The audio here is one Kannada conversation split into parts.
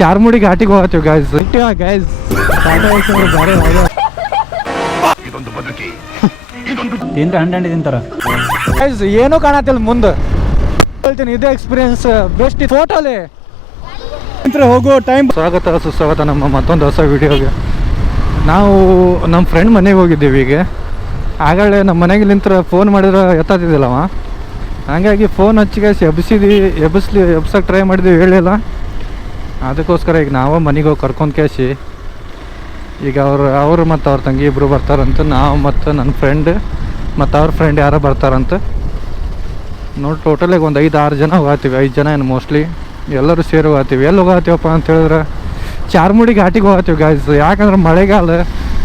ಚಾರ್ಮುಡಿ ಘಾಟಿಗೆ ಹೋಗತ್ತೀವಿ ಗಾಯ್ಸ್ ಗಾಯ್ಸ್ ತಿಂದ್ರೆ ಹಂಡ್ ಹಂಡಿ ತಿಂತಾರ. ಗೈಸ್ ಏನೂ ಕಾಣತ್ತಿಲ್ಲ ಮುಂದೆ. ಹೇಳ್ತೀನಿ ಇದೇ ಎಕ್ಸ್ಪೀರಿಯನ್ಸ್ ಬೆಸ್ಟ್ ಟೋಟಲಿ ಹೋಗೋ ಟೈಮ್ ಸ್ವಾಗತ ಸುಸ್ವಾಗತ ನಮ್ಮ ಮತ್ತೊಂದು ಹೊಸ ವಿಡಿಯೋಗೆ ನಾವು ನಮ್ಮ ಫ್ರೆಂಡ್ ಮನೆಗೆ ಹೋಗಿದ್ದೀವಿ ಈಗ. ಆಗಳೇ ನಮ್ಮ ಮನೆಗೆ ನಿಂತ್ರ ಫೋನ್ ಮಾಡಿದ್ರೆ ಎತ್ತತ್ತಿದ್ದಿಲ್ಲವ ಹಾಗಾಗಿ ಫೋನ್ ಹಚ್ಚಿಗೆ ಎಬ್ಸಿದ್ವಿ ಎಬ್ಸ್ಲಿ ಎಬ್ಸಕ್ಕೆ ಟ್ರೈ ಮಾಡಿದ್ವಿ ಹೇಳಿಲ್ಲ. ಅದಕ್ಕೋಸ್ಕರ ಈಗ ನಾವು ಮನೆಗೆ ಹೋಗಿ ಕರ್ಕೊಂಡು ಕೇಸಿ ಈಗ ಅವರು ಅವರು ಮತ್ತು ಅವ್ರ ತಂಗಿ ಇಬ್ಬರು ಬರ್ತಾರಂತ, ನಾವು ಮತ್ತು ನನ್ನ ಫ್ರೆಂಡ್ ಮತ್ತು ಅವ್ರ ಫ್ರೆಂಡ್ ಯಾರೋ ಬರ್ತಾರಂತ. ನೋಡಿ ಟೋಟಲಾಗಿ ಒಂದು ಐದು, ಆರು ಜನ ಹೋಗಾತೀವಿ, ಐದು ಜನ ಏನು ಮೋಸ್ಟ್ಲಿ ಎಲ್ಲರೂ ಸೇರಿ ಹೋಗಾತೀವಿ. ಎಲ್ಲಿ ಹೋಗತ್ತೀವಪ್ಪ ಅಂತ ಹೇಳಿದ್ರೆ ಚಾರ್ಮುಡಿ ಘಾಟಿಗೆ ಹೋಗಾತೀವಿ ಗಾಯ್ಸ್ ಯಾಕಂದ್ರೆ ಮಳೆಗಾಲ,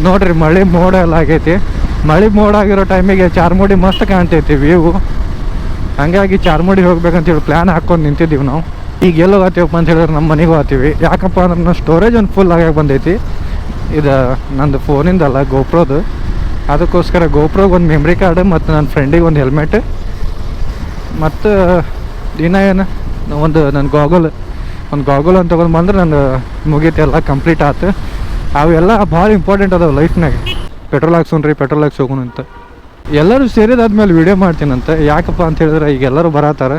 ನೋಡ್ರಿ ಮಳೆ ಮೋಡ ಎಲ್ಲ ಆಗೈತಿ. ಮಳೆ ಮೋಡ ಆಗಿರೋ ಟೈಮಿಗೆ ಚಾರ್ಮುಡಿ ಮಸ್ತ್ ಕಾಣ್ತೈತಿ ವ್ಯೂ ಹಂಗಾಗಿ ಚಾರ್ಮುಡಿ ಹೋಗ್ಬೇಕಂತೇಳಿ ಪ್ಲ್ಯಾನ್ ಹಾಕ್ಕೊಂಡು ನಿಂತಿದ್ದೀವಿ ನಾವು. ಈಗ ಎಲ್ಲಿ ಹೋಗತ್ತೀವಪ್ಪ ಅಂತ ಹೇಳಿದ್ರೆ ನಮ್ಮ ಮನೆಗೆ ಹೋಗ್ತೀವಿ ಯಾಕಪ್ಪ ಅಂದ್ರೆ ನಮ್ಮ ಸ್ಟೋರೇಜ್ ಒಂದು ಫುಲ್ ಆಗಿ ಬಂದೈತಿ. ಇದು ನಂದು ಫೋನಿಂದಲ್ಲ ಗೋಪ್ರೋದು ಅದಕ್ಕೋಸ್ಕರ ಗೋಪ್ರೋಗೆ ಒಂದು ಮೆಮ್ರಿ ಕಾರ್ಡ್ ಮತ್ತು ನನ್ನ ಫ್ರೆಂಡಿಗೆ ಒಂದು ಹೆಲ್ಮೆಟ್ ಮತ್ತು, ದಿನ ಏನು, ಒಂದು ನನ್ನ ಗಾಗಲ್ ಒಂದು ಗಾಗಲ್ ಅಂತ ತೊಗೊಂಡು ಬಂದ್ರೆ ನಂದು ಮುಗೀತು, ಎಲ್ಲ ಕಂಪ್ಲೀಟ್ ಆಯ್ತು ಅವೆಲ್ಲ ಭಾಳ ಇಂಪಾರ್ಟೆಂಟ್ ಅದಾವೆ ಲೈಫ್ನಾಗೆ ಪೆಟ್ರೋಲ್ ಹಾಕ್ಸೋಣ್ರಿ ಪೆಟ್ರೋಲ್ ಹಾಕ್ಸಿ ಹೋಗೋಣ ಅಂತ. ಎಲ್ಲರೂ ಸೇರಿದಾದ್ಮೇಲೆ ವಿಡಿಯೋ ಮಾಡ್ತೀನಂತೆ. ಯಾಕಪ್ಪ ಅಂತ ಹೇಳಿದ್ರೆ ಈಗ ಎಲ್ಲರೂ ಬರತ್ತಾರ.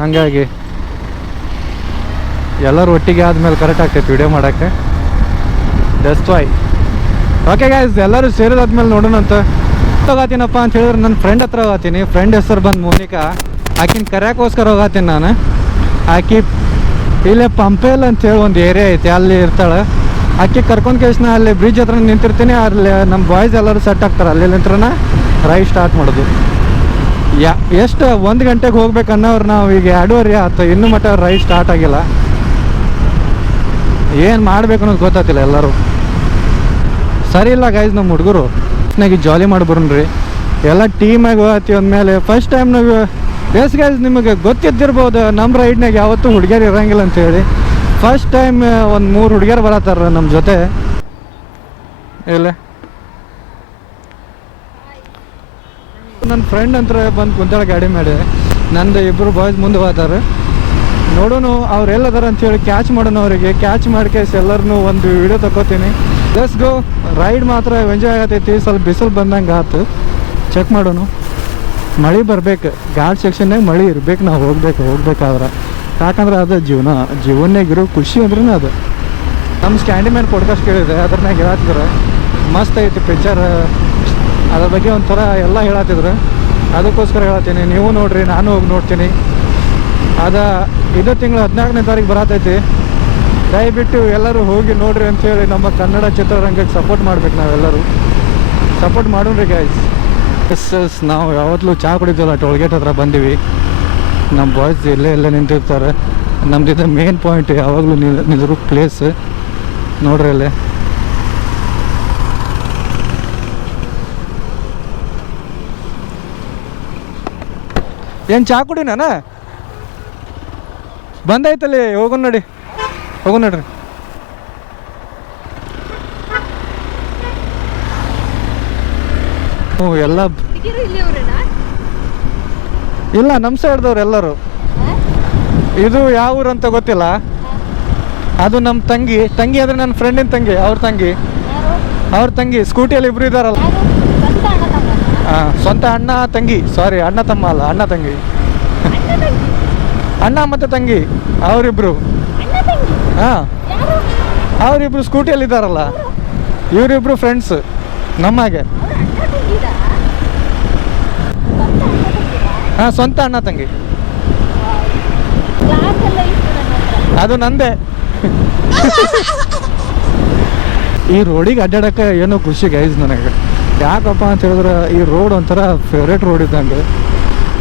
ಹಾಗಾಗಿ ಎಲ್ಲರೂ ಒಟ್ಟಿಗೆ ಆದ್ಮೇಲೆ ಕರೆಕ್ಟ್ ಆಗ್ತೈತೆ ವಿಡಿಯೋ ಮಾಡೋಕ್ಕೆ. ದಟ್ಸ್ ವೈ ಓಕೆ ಗಾಯ್ಸ್ ಎಲ್ಲರೂ ಸೇರಿದಾದ್ಮೇಲೆ ನೋಡೋಣ ಅಂತ. ಹೋಗತ್ತೀನಪ್ಪ ಅಂತ ಹೇಳಿದ್ರೆ ನನ್ನ ಫ್ರೆಂಡ್ ಹತ್ರ ಹೋಗಾತೀನಿ ಫ್ರೆಂಡ್ ಹೆಸರು ಬಂದು ಮೋನಿಕಾ. ಆಕಿನ ಕರ್ಯಾಕೋಸ್ಕರ ಹೋಗಾತೀನಿ ನಾನು. ಆಕಿ ಇಲ್ಲೇ ಪಂಪೇಲ್ ಅಂತೇಳಿ ಒಂದು ಏರಿಯಾ ಐತೆ, ಅಲ್ಲಿ ಇರ್ತಾಳೆ. ಆಕಿ ಕರ್ಕೊಂಡು ಕೇಸ್ನ ಅಲ್ಲಿ ಬ್ರಿಡ್ಜ್ ಹತ್ರ ನಿಂತಿರ್ತೀನಿ. ಅಲ್ಲಿ ನಮ್ಮ ಬಾಯ್ಸ್ ಎಲ್ಲರೂ ಸೆಟ್ ಆಗ್ತಾರೆ. ಅಲ್ಲಿ ನಿಂತ್ರನ ರೈಡ್ ಸ್ಟಾರ್ಟ್ ಮಾಡೋದು. ಯಾ, ಎಷ್ಟು ಒಂದು ಗಂಟೆಗೆ ಹೋಗ್ಬೇಕನ್ನೋರು ನಾವು ಈಗ ಎರಡೂವರೆ ಆಯ್ತು. ಇನ್ನೂ ಮಟ್ಟ ರೈಡ್ ಸ್ಟಾರ್ಟ್ ಆಗಿಲ್ಲ. ಏನು ಮಾಡ್ಬೇಕು ಅನ್ನೋದು ಗೊತ್ತಾತಿಲ್ಲ ಎಲ್ಲರೂ. ಸರಿ ಇಲ್ಲ ಗೈಸ್ ನಮ್ಮ ಹುಡುಗರು. ನಾಗಿ ಜಾಲಿ ಮಾಡ್ಬರ್ರಿ ಎಲ್ಲ ಟೀಮಾಗಿ ಹೋಗತ್ತಿ ಅಂದಮೇಲೆ ಫಸ್ಟ್ ಟೈಮ್ ನಾವು ಎಸ್ ಗೈಸ್ ನಿಮಗೆ ಗೊತ್ತಿದ್ದಿರ್ಬೋದು ನಮ್ಮ ರೈಡ್ನಾಗ ಯಾವತ್ತೂ ಹುಡುಗಿಯರು ಇರಂಗಿಲ್ಲ ಅಂತೇಳಿ. ಫಸ್ಟ್ ಟೈಮ್ ಒಂದು ಮೂರು ಹುಡುಗಿಯರು ಬರತ್ತಾರ ನಮ್ಮ ಜೊತೆ. ಇಲ್ಲ ನನ್ನ ಫ್ರೆಂಡ್ ಅಂತ ಬಂದು ಕುಂತಾಳ ಗಾಡಿ ಮಾಡಿ ನಂದು ಇಬ್ಬರು ಬಾಯ್ಸ್ ಮುಂದೆ ಹೋಗ್ತಾರೆ. ನೋಡೋಣ ಅವ್ರು ಎಲ್ಲದಾರ ಅಂತೇಳಿ ಕ್ಯಾಚ್ ಮಾಡೋಣ ಅವರಿಗೆ. ಕ್ಯಾಚ್ ಮಾಡ್ಕೇಸ್ ಎಲ್ಲರನ್ನೂ ಒಂದು ವಿಡಿಯೋ ತಗೋತೀನಿ ಲೆಸ್ ಗೋ ರೈಡ್ ಮಾತ್ರ ಎಂಜಾಯ್ ಆಗತೈತಿ. ಸ್ವಲ್ಪ ಬಿಸಿಲು ಬಂದಂಗೆ ಆತು. ಚೆಕ್ ಮಾಡೋಣ ಮಳೆ ಬರ್ಬೇಕು. ಘಾಟ್ ಸೆಕ್ಷನ್ನಾಗ ಮಳೆ ಇರ್ಬೇಕು. ನಾವು ಹೋಗ್ಬೇಕು, ಹೋಗ್ಬೇಕಾದ್ರೆ. ಯಾಕಂದ್ರೆ ಅದು ಜೀವನ ಜೀವನಾಗ ಇರೋ ಖುಷಿ ಅಂದ್ರೂ ಅದು. ನಮ್ಮ ಸ್ಟ್ಯಾಂಡಿ ಮೇಲೆ ಪಾಡ್ಕಾಸ್ಟ್ ಕೇಳಿದೆ ಅದ್ರನ್ನಾಗ ಹೇಳತ್ತಿದ್ರು ಮಸ್ತ್ ಐತಿ ಪಿಕ್ಚರ್ ಅದ್ರ ಬಗ್ಗೆ ಒಂಥರ ಎಲ್ಲ ಹೇಳತ್ತಿದ್ರು ಅದಕ್ಕೋಸ್ಕರ ಹೇಳತ್ತೀನಿ ನೀವು ನೋಡ್ರಿ, ನಾನು ಹೋಗಿ ನೋಡ್ತೀನಿ. ಅದ ಇದೇ ತಿಂಗಳು ಹದಿನಾಲ್ಕನೇ ತಾರೀಕು ಬರತೈತಿ. ದಯವಿಟ್ಟು ಎಲ್ಲರೂ ಹೋಗಿ ನೋಡ್ರಿ ಅಂತೇಳಿ ನಮ್ಮ ಕನ್ನಡ ಚಿತ್ರರಂಗಕ್ಕೆ ಸಪೋರ್ಟ್ ಮಾಡ್ಬೇಕು ನಾವೆಲ್ಲರೂ. ಸಪೋರ್ಟ್ ಮಾಡೋಣ್ರಿ ಗಾಯ್ಸ್ ಎಸ್ ಎಸ್ ನಾವು ಯಾವತ್ತೂ ಚಹಾ ಕುಡಿತೀವಲ್ಲ ಟೋಲ್ಗೇಟ್ ಹತ್ರ ಬಂದೀವಿ. ನಮ್ಮ ಬಾಯ್ಸ್ ಇಲ್ಲೇ ಇಲ್ಲೇ ನಿಂತಿರ್ತಾರೆ. ನಮ್ಮದಿದ್ದ ಮೇನ್ ಪಾಯಿಂಟ್ ಯಾವಾಗಲೂ ನಿಂದ್ರು ಪ್ಲೇಸ್ ನೋಡ್ರಿ ಅಲ್ಲೇ. ಏನು ಚಹಾ ಕುಡಿ ಹೋಗು ಹೋಗೋಣ ನೋಡಿ. ಹೋಗೋಣ ನೋಡ್ರಿ. ಹ್ಞೂ ಎಲ್ಲ ಇಲ್ಲಿ ನಮ್ಮ ಸೈಡ್ದವ್ರು ಎಲ್ಲರೂ. ಇದು ಯಾವ ಊರು ಅಂತ ಗೊತ್ತಿಲ್ಲ. ಅದು ನಮ್ಮ ತಂಗಿ. ತಂಗಿ ಅಂದ್ರೆ ನನ್ನ ಫ್ರೆಂಡಿನ ತಂಗಿ ಅವ್ರ ತಂಗಿ. ಅವ್ರ ತಂಗಿ ಸ್ಕೂಟಿಯಲ್ಲಿ ಇಬ್ರು ಅಣ್ಣ ಹಾಂ ಸ್ವಂತ ಅಣ್ಣ ತಂಗಿ. ಸಾರಿ ಅಣ್ಣ ತಮ್ಮ ಅಲ್ಲ ಅಣ್ಣ ತಂಗಿ. ಅಣ್ಣ ಮತ್ತು ತಂಗಿ ಅವರಿಬ್ರು. ಹಾಂ. ಅವರಿಬ್ರು ಸ್ಕೂಟಿಯಲ್ಲಿ ಇದ್ದಾರಲ್ಲ? ಇವರಿಬ್ರು ಫ್ರೆಂಡ್ಸ್ ನಮ್ಮಾಗೆ ಹಾ ಸ್ವಂತ ಅಣ್ಣ ತಂಗಿ. ಅದು ನಂದೇ. ಈ ರೋಡಿಗೆ ಅಡ್ಡಾಡಕ್ಕೆ ಏನೋ ಖುಷಿ ಗೈಸ್ ನನಗೆ. ಯಾಕಪ್ಪ ಅಂತ ಹೇಳಿದ್ರೆ ಈ ರೋಡ್ ಒಂಥರ ಫೇವ್ರೇಟ್ ರೋಡ್ ಇದ್ದಂಗೆ.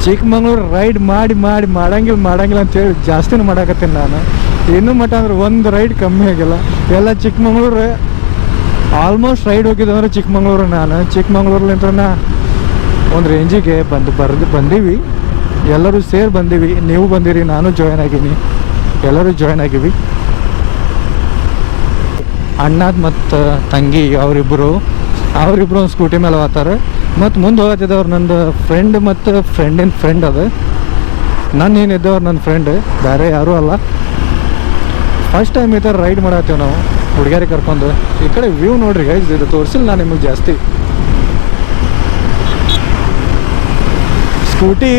ಚಿಕ್ಕಮಂಗ್ಳೂರು ರೈಡ್ ಮಾಡಿ ಮಾಡಿ, ಮಾಡಂಗಿಲ್ಲ ಮಾಡಂಗಿಲ್ಲ ಅಂತೇಳಿ ಜಾಸ್ತಿನೂ ಮಾಡಾಕತ್ತೀನಿ ನಾನು. ಇನ್ನೂ ಮಟ್ಟ ಅಂದ್ರೆ ಒಂದು ರೈಡ್ ಕಮ್ಮಿ ಆಗಿಲ್ಲ. ಎಲ್ಲ ಚಿಕ್ಕಮಂಗ್ಳೂರು ಆಲ್ಮೋಸ್ಟ್ ರೈಡ್ ಹೋಗಿದ್ದು ಅಂದ್ರೆ ಚಿಕ್ಕಮಂಗ್ಳೂರು ನಾನು. ಚಿಕ್ಕಮಂಗ್ಳೂರ್ಲಿಂತ್ರ ಒಂದು ರೇಂಜಿಗೆ ಬಂದು, ಬರ್ದು, ಬಂದೀವಿ. ಎಲ್ಲರೂ ಸೇರಿ ಬಂದೀವಿ. ನೀವು ಬಂದಿರಿ, ನಾನು ಜಾಯ್ನ್ ಆಗೀನಿ. ಎಲ್ಲರೂ ಜಾಯ್ನ್ ಆಗಿವಿ. ಅಣ್ಣದ ಮತ್ತು ತಂಗಿ ಅವರಿಬ್ಬರು ಅವರಿಬ್ಬರು ಒಂದು ಸ್ಕೂಟಿ ಮೇಲೆ ಹೋಗ್ತಾರೆ. ಮತ್ತು ಮುಂದೆ ಹೋಗತ್ತಿದ್ದವ್ರು ನಂದು ಫ್ರೆಂಡ್ ಮತ್ತು ಫ್ರೆಂಡಿನ ಫ್ರೆಂಡ್ ಅದು. ನಾನು ಏನಿದ್ದವ್ರು ನನ್ನ ಫ್ರೆಂಡ್ ಬೇರೆ ಯಾರೂ ಅಲ್ಲ. ಫಸ್ಟ್ ಟೈಮ್ ಈ ಥರ ರೈಡ್ ಮಾಡತ್ತೀವಿ ನಾವು ಹುಡುಗಿಯರಿಗೆ ಕರ್ಕೊಂಡು. ಈ ಕಡೆ ವ್ಯೂ ನೋಡ್ರಿ ಗೈಸ್ ಇದು ತೋರಿಸಿಲ್ಲ ನಾನು ನಿಮಗೆ ಜಾಸ್ತಿ. ಸ್ಕೂಟಿ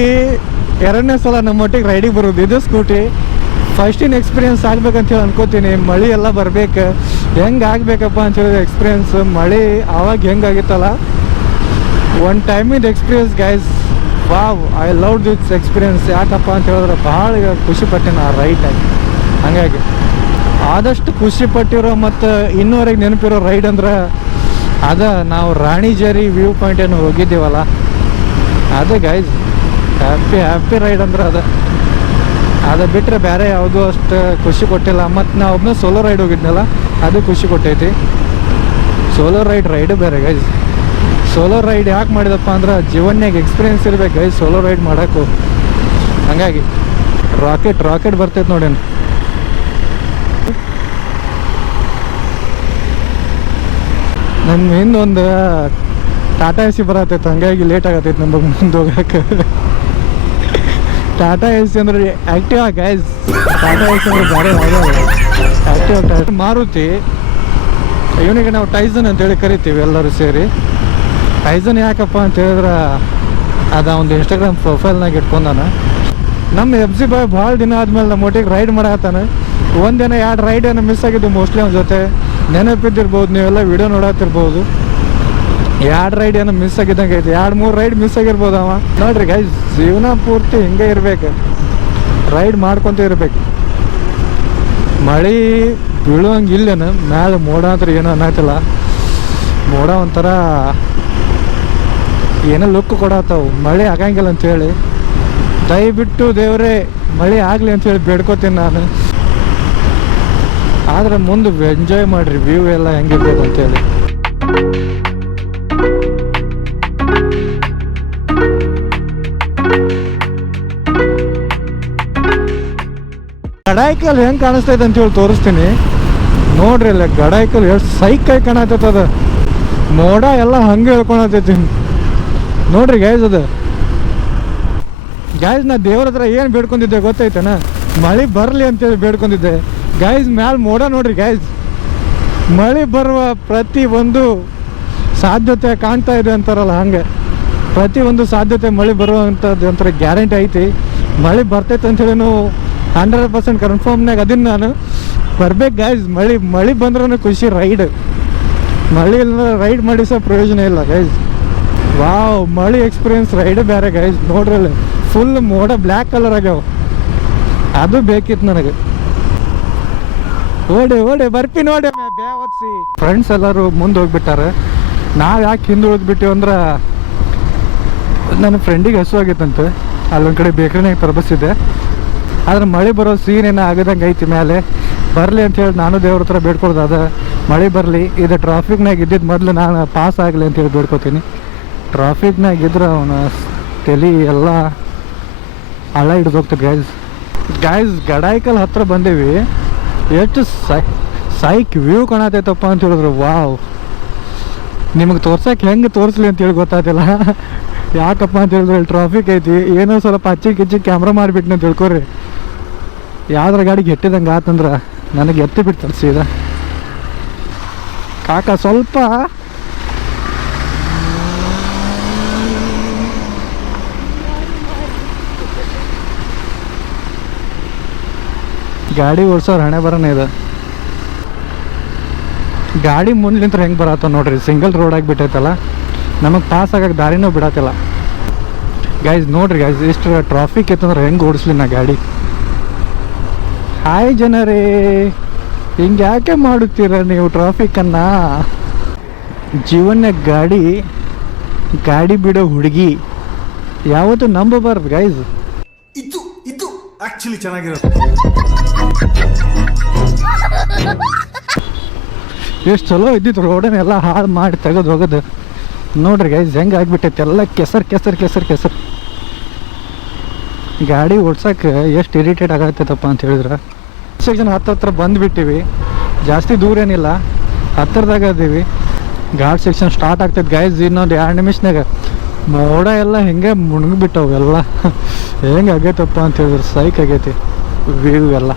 ಎರಡನೇ ಸಲ ನಮ್ಮ ಒಟ್ಟಿಗೆ ರೈಡಿಗೆ ಬರೋದು ಇದು ಸ್ಕೂಟಿ ಫಸ್ಟಿನ ಎಕ್ಸ್ಪೀರಿಯನ್ಸ್ ಆಗ್ಬೇಕಂತ ಹೇಳಿ ಅನ್ಕೋತೀನಿ, ಮಳೆ ಎಲ್ಲ ಬರ್ಬೇಕು. ಹೆಂಗೆ ಆಗ್ಬೇಕಪ್ಪ ಅಂತ ಹೇಳಿದ್ರೆ ಎಕ್ಸ್ಪೀರಿಯನ್ಸ್ ಮಳೆ ಆವಾಗ ಹೆಂಗಾಗಿತ್ತಲ್ಲ one ಟೈಮಿಂದ experience guys wow I love this experience ಯಾಕಪ್ಪ ಅಂತ ಹೇಳಿದ್ರೆ ಭಾಳ ಖುಷಿ ಪಟ್ಟೆ ಆ ರೈಟಾಗಿ ಹಾಗಾಗಿ ಆದಷ್ಟು ಖುಷಿ ಪಟ್ಟಿರೋ ಮತ್ತು ಇನ್ನೂವರೆಗೆ ನೆನಪಿರೋ ರೈಡ್ ಅಂದ್ರೆ ಅದ ನಾವು ರಾಣಿಜೇರಿ ವ್ಯೂ ಪಾಯಿಂಟ್ ಏನು ಹೋಗಿದ್ದೀವಲ್ಲ. ಅದೇ ಗೈಸ್ ಹ್ಯಾಪಿ ಹ್ಯಾಪಿ ರೈಡ್ ಅಂದ್ರೆ ಅದ. ಅದು ಬಿಟ್ಟರೆ ಬೇರೆ ಯಾವುದೂ ಅಷ್ಟು ಖುಷಿ ಕೊಟ್ಟಿಲ್ಲ. ಮತ್ತು ನಾ ಒಬ್ಬನೇ ಸೋಲೋ ರೈಡ್ ಹೋಗಿದ್ನಲ್ಲ, ಅದು ಖುಷಿ ಕೊಟ್ಟೈತಿ. ಸೋಲೋ ರೈಡ್ ರೈಡು ಬೇರೆ ಗೈಸ್ ಸೋಲೋ ರೈಡ್ ಯಾಕೆ ಮಾಡಿದಪ್ಪ ಅಂದ್ರೆ ಜೀವನ್ಯಾಗ ಎಕ್ಸ್ಪೀರಿಯನ್ಸ್ ಇರ್ಬೇಕು ಗೈಸ್ ಸೋಲೋ ರೈಡ್ ಮಾಡೋಕ್ಕೂ. ಹಂಗಾಗಿ ರಾಕೆಟ್ ರಾಕೆಟ್ ಬರ್ತೈತೆ ನೋಡೇನು ನಮ್ಮ ಒಂದು ಟಾಟಾ ಎ ಸಿ ಬರತೈತೆ, ಹಂಗಾಗಿ ಲೇಟ್ ಆಗತ್ತೈತೆ ನಮಗೆ ಮುಂದೆ ಹೋಗಕ್ಕೆ ಟಾಟಾ ಎ ಸಿ ಅಂದ್ರೆ active guys Tata ace ಅಂದ್ರೆ ಬೇರೆ ಆಕ್ಟಿವ್ ಆ್ಯಕ್ಟಿವ್ ಮಾರುತಿ. ಇವನಿಗೆ ನಾವು ಟೈಸನ್ ಅಂತೇಳಿ ಕರಿತೀವಿ ಎಲ್ಲರೂ ಸೇರಿ. ಟೈಸನ್ ಯಾಕಪ್ಪ ಅಂತ ಹೇಳಿದ್ರೆ, ಅದ ಒಂದು ಇನ್ಸ್ಟಾಗ್ರಾಮ್ ಪ್ರೊಫೈಲ್ನಾಗ ಇಟ್ಕೊಂಡಾನ. ನಮ್ಮ ಎಫ್ ಸಿ ಬಾಯ್ ಭಾಳ ದಿನ ಆದ್ಮೇಲೆ ನಮ್ಮ ಒಟ್ಟಿಗೆ ರೈಡ್ ಮಾಡತ್ತಾನ ಒಂದಿನ ಎರಡು ರೈಡ್ ಏನೋ ಮಿಸ್ ಆಗಿದ್ದು ಮೋಸ್ಟ್ಲಿ ಅವ್ನ ಜೊತೆ. ನೆನಪಿದ್ದಿರ್ಬೋದು, ನೀವೆಲ್ಲ ವಿಡಿಯೋ ನೋಡತ್ತಿರ್ಬೋದು ಎರಡು ರೈಡ್ ಏನೋ ಮಿಸ್ ಆಗಿದ್ದಂಗೆ ಐತಿ. ಎರಡು ಮೂರು ರೈಡ್ ಮಿಸ್ ಆಗಿರ್ಬೋದು ಅವ. ನೋಡ್ರಿ ಗೈ ಜೀವನ ಪೂರ್ತಿ ಹಿಂಗೆ ಇರಬೇಕು. ರೈಡ್ ಮಾಡ್ಕೊತ ಇರ್ಬೇಕು. ಮಳೆ ಬೀಳುವಂಗೆ ಇಲ್ಲೇನ? ಮ್ಯಾಲೆ ಮೋಡ ಅಂದ್ರೆ ಏನೋ ಅನ್ನತ್ತಿಲ್ಲ ಮೋಡ ಒಂಥರ ಏನೋ ಲುಕ್ ಕೊಡತ್ತಾವು ಮಳೆ ಆಗಂಗಿಲ್ಲ ಅಂತೇಳಿ ದಯವಿಟ್ಟು ದೇವರೇ, ಮಳೆ ಆಗಲಿ ಅಂತೇಳಿ ಬೇಡ್ಕೋತೀನಿ ನಾನು. ಆದ್ರೆ ಮುಂದೆ ಎಂಜಾಯ್ ಮಾಡ್ರಿ ವ್ಯೂ ಎಲ್ಲ ಹೆಂಗಿರ್ಬೋದು ಅಂತೇಳಿ ಗಡಾಯ್ಕಲ್ ಹೆಂಗೆ ಕಾಣಿಸ್ತೈತೆ ಅಂತೇಳಿ ತೋರಿಸ್ತೀನಿ. ನೋಡ್ರಿ ಅಲ್ಲ ಗಡಾಯ್ಕಲ್ ಎಷ್ಟು ಸೈಕಾಗಿ ಕಾಣತೈತದ ಮೋಡ ಎಲ್ಲ ಹಂಗೆ ಹೇಳ್ಕೊಳತೈತಿ. ನೋಡ್ರಿ ಗೈಸ್ ಅದು. ಗೈಸ್ ನಾ ದೇವ್ರ ಹತ್ರ ಏನು ಬೇಡ್ಕೊಂಡಿದ್ದೆ ಗೊತ್ತಾಯ್ತಾನ? ಮಳೆ ಬರಲಿ ಅಂತೇಳಿ ಬೇಡ್ಕೊಂಡಿದ್ದೆ. ಗೈಸ್ ಮ್ಯಾಲೆ ಮೋಡ ನೋಡ್ರಿ ಗ್ಯಾಸ್ ಮಳೆ ಬರುವ ಪ್ರತಿ ಒಂದು ಸಾಧ್ಯತೆ ಕಾಣ್ತಾ ಇದೆ ಅಂತಾರಲ್ಲ ಹಂಗೆ. ಪ್ರತಿ ಒಂದು ಸಾಧ್ಯತೆ ಮಳೆ ಬರುವಂಥದ್ದು ಒಂಥರ ಗ್ಯಾರಂಟಿ ಐತಿ. ಮಳೆ ಬರ್ತೈತೆ ಅಂತೇಳಿ ಹಂಡ್ರೆಡ್ ಪರ್ಸೆಂಟ್ ಕನ್ಫರ್ಮ್ನಾಗ ಅದನ್ನ ನಾನು. ಬರ್ಬೇಕು ಗೈಸ್ ಮಳೆ ಮಳೆ ಬಂದ್ರೂ ಖುಷಿ ರೈಡ್ ಮಳೆ ಇಲ್ಲ ರೈಡ್ ಮಾಡಿಸೋ ಪ್ರಯೋಜನ ಇಲ್ಲ ಗೈಸ್ ವಾವ್, ಮಳೆ ಎಕ್ಸ್ಪೀರಿಯನ್ಸ್ ರೈಡ್ ಬೇರೆ ಗೈಸ್ ನೋಡ್ರಲ್ಲ ಫುಲ್ ಮೋಡ ಬ್ಲ್ಯಾಕ್ ಕಲರ್ ಆಗ್ಯಾವ. ಅದು ಬೇಕಿತ್ತು ನನಗೆ. ಓಡೆ ಓಡೆ ಬರ್ಪಿ ನೋಡಿ ಬೇವತ್ಸಿ. ಫ್ರೆಂಡ್ಸ್ ಎಲ್ಲರೂ ಮುಂದೆ ಹೋಗ್ಬಿಟ್ಟಾರೆ. ನಾವು ಯಾಕೆ ಹಿಂದೆ ಉಳಿದ್ಬಿಟ್ಟಿವಿ ಅಂದ್ರೆ, ನನ್ನ ಫ್ರೆಂಡಿಗೆ ಹಸು ಆಗೈತಂತೆ ಅಲ್ಲೊಂದು ಕಡೆ ಬೇಕ್ರಿನಾಗ ತರಬಸಿದ್ದೆ. ಆದ್ರೆ ಮಳೆ ಬರೋ ಸೀನ್ ಏನೋ ಆಗದಂಗೆ ಐತಿ ಮೇಲೆ ಬರಲಿ ಅಂತೇಳಿ ನಾನು ದೇವ್ರ ಹತ್ರ ಬೇಡ್ಕೊಳ್ದು ಮಳೆ ಬರಲಿ, ಇದು ಟ್ರಾಫಿಕ್ನಾಗ ಇದ್ದಿದ್ದು ಮೊದಲು ನಾನು ಪಾಸ್ ಆಗಲಿ ಅಂತೇಳಿ ಬೇಡ್ಕೊತೀನಿ. ಟ್ರಾಫಿಕ್ನಾಗ ಇದ್ರೆ ಅವನ ತಲೆ ಎಲ್ಲ ಹಳ್ಳ ಹಿಡ್ದೋಗ್ತದೆ ಗ್ಯಾಸ್ ಗೈಸ್ ಗಡಾಯ್ಕಲ್ ಹತ್ರ ಬಂದೇವಿ. ಎಷ್ಟು ಸೈ, ಸೈಕ್ ವ್ಯೂ ಕಾಣತೈತಪ್ಪ ಅಂತ ಹೇಳಿದ್ರು. ವಾವ್. ನಿಮಗೆ ತೋರ್ಸಕ್ಕೆ ಹೆಂಗೆ ತೋರಿಸ್ಲಿ ಅಂತೇಳಿ ಗೊತ್ತಾಗ್ತಿಲ್ಲ. ಯಾಕಪ್ಪ ಅಂತ ಹೇಳಿದ್ರೆ, ಇಲ್ಲಿ ಟ್ರಾಫಿಕ್ ಐತಿ. ಏನೋ ಸ್ವಲ್ಪ ಅಚ್ಚಿ ಕಿಚ್ಚಿ ಕ್ಯಾಮ್ರಾ ಮಾಡಿಬಿಟ್ಟು ಅಂತ ತಿಳ್ಕೊರಿ. ಯಾವ್ದ್ರ ಗಾಡಿಗೆ ಎಟ್ಟಿದಂಗೆ ಆತಂದ್ರೆ ನನಗೆ ಎತ್ತಿ ಬಿಡ್ತಾರೆ ಸೀದಾ. ಕಾಕ ಸ್ವಲ್ಪ ಗಾಡಿ ಓಡಿಸೋರು ಹಣೆ ಬರನೇ ಇದೆ. ಗಾಡಿ ಮುಂದ್ಲಿಂತ ಹೆಂಗೆ ಬರತ್ತ ನೋಡ್ರಿ ಸಿಂಗಲ್ ರೋಡ್ ಆಗಿಬಿಟ್ಟೈತಲ್ಲ ನಮಗೆ ಪಾಸ್ ಆಗಕ್ಕೆ ದಾರಿನೂ ಬಿಡತ್ತಿಲ್ಲ. ಗೈಸ್ ನೋಡ್ರಿ ಗೈಸ್ ಇಷ್ಟು ಟ್ರಾಫಿಕ್ ಇತ್ತಂದ್ರೆ ಹೆಂಗೆ ಓಡಿಸ್ಲಿ ನಾ ಗಾಡಿ? ಹಾಯ್ ಜನರೇ, ಹಿಂಗೆ ಯಾಕೆ ಮಾಡುತ್ತೀರ ನೀವು ಟ್ರಾಫಿಕನ್ನು ಜೀವನ ಗಾಡಿ ಗಾಡಿ ಬಿಡೋ ಹುಡುಗಿ ಯಾವತ್ತೂ ನಂಬಬಾರ್ದು ಗೈಸ್ ಇದು ಇದು ಆಕ್ಚುಲಿ ಚೆನ್ನಾಗಿರೋದು ಎಷ್ಟು ಚಲೋ ಇದ್ದಿತ್ತು ರೋಡನ್ನೆಲ್ಲ ಹಾಳು ಮಾಡಿ ತೆಗೆದು ಹೋಗೋದು. ನೋಡ್ರಿ ಗೈಸ್ ಹೆಂಗೆ ಆಗಿಬಿಟ್ಟೈತೆ ಎಲ್ಲ ಕೆಸರು ಕೆಸರು ಕೆಸರು ಕೆಸರು. ಗಾಡಿ ಓಡ್ಸೋಕೆ ಎಷ್ಟು ಇರಿಟೇಟ್ ಆಗತ್ತೈತಪ್ಪ ಅಂತ ಹೇಳಿದ್ರೆ. ಸೆಕ್ಷನ್ ಹತ್ತು ಹತ್ರ ಬಂದುಬಿಟ್ಟಿವಿ. ಜಾಸ್ತಿ ದೂರ ಏನಿಲ್ಲ. ಹತ್ತಿರದಾಗ ಅದೀವಿ ಘಾಟ್ ಸೆಕ್ಷನ್ ಸ್ಟಾರ್ಟ್ ಆಗ್ತೈತೆ ಗೈಸ್ ಇನ್ನೊಂದು ಎರಡು ನಿಮಿಷನಾಗ ಮೋಡ ಎಲ್ಲ ಹಿಂಗೆ ಮುಳುಗ್ಬಿಟ್ಟವು ಎಲ್ಲ. ಹೆಂಗೆ ಆಗೈತಪ್ಪ ಅಂತ ಹೇಳಿದ್ರೆ ಸೈಕ್ ಆಗೈತಿ. ವ್ಯೂ ಎಲ್ಲ.